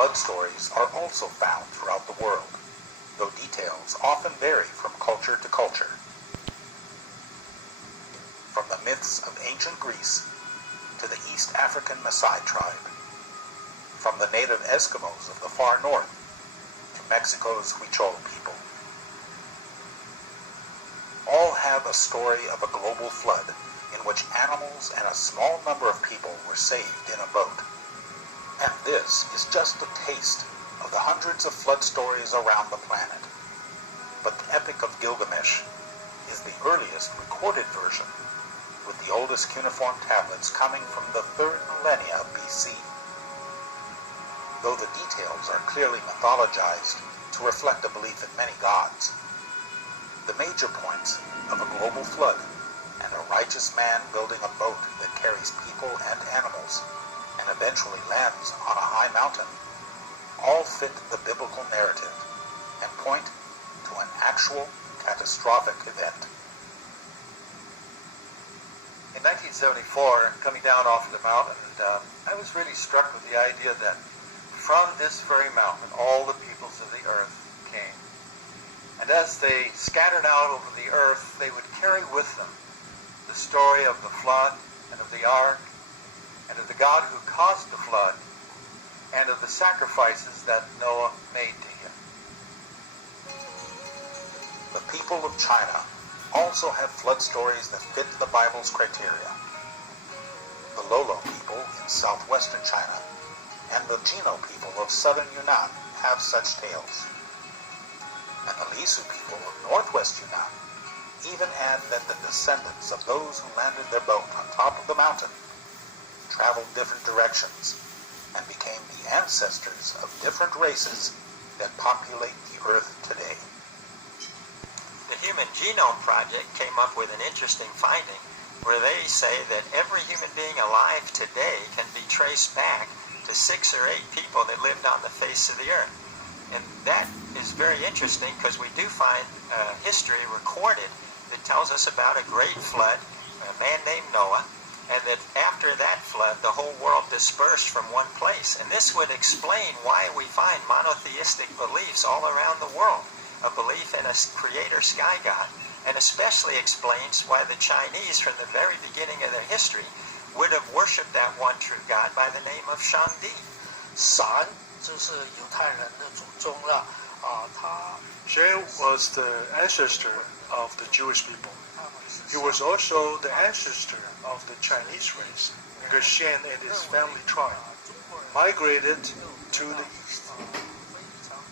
flood stories are also found throughout the world, though details often vary from culture to culture. From the myths of ancient Greece to the East African Maasai tribe, from the native Eskimos of the far north to Mexico's Huichol people, all have a story of a global flood in which animals and a small number of people were saved in a boat. And this is just a taste of the hundreds of flood stories around the planet. But the Epic of Gilgamesh is the earliest recorded version, with the oldest cuneiform tablets coming from the 3rd millennia BC. Though the details are clearly mythologized to reflect a belief in many gods, the major points of a global flood and a righteous man building a boat that carries people and animals and eventually lands on a high mountain all fit the biblical narrative and point to an actual catastrophic event. In 1974, coming down off the mountain, I was really struck with the idea that from this very mountain all the peoples of the earth came. And as they scattered out over the earth, they would carry with them the story of the flood and of the ark and of the God who caused the flood and of the sacrifices that Noah made to him. The people of China also have flood stories that fit the Bible's criteria. The Lolo people in southwestern China and the Jino people of southern Yunnan have such tales. And the Lisu people of northwest Yunnan even add that the descendants of those who landed their boat on top of the mountain traveled different directions and became the ancestors of different races that populate the earth today. The Human Genome Project came up with an interesting finding where they say that every human being alive today can be traced back to 6 or 8 people that lived on the face of the earth. And that is very interesting because we do find history recorded that tells us about a great flood, a man named Noah, and that after that flood the whole world dispersed from one place. And this would explain why we find monotheistic beliefs all around the world, a belief in a creator sky god, and especially explains why the Chinese from the very beginning of their history would have worshipped that one true God by the name of Shangdi. 神就是犹太人的祖宗了Shem was the ancestor of the Jewish people. He was also the ancestor of the Chinese race because Shem and his family tribe migrated to the east.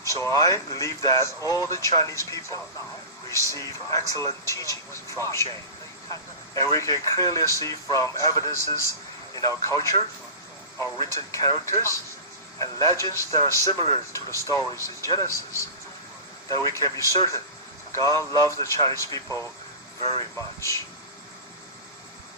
So I believe that all the Chinese people receive excellent teachings from Shem. And we can clearly see from evidences in our culture, our written characters, and legends that are similar to the stories in Genesis, that we can be certain God loves the Chinese people very much.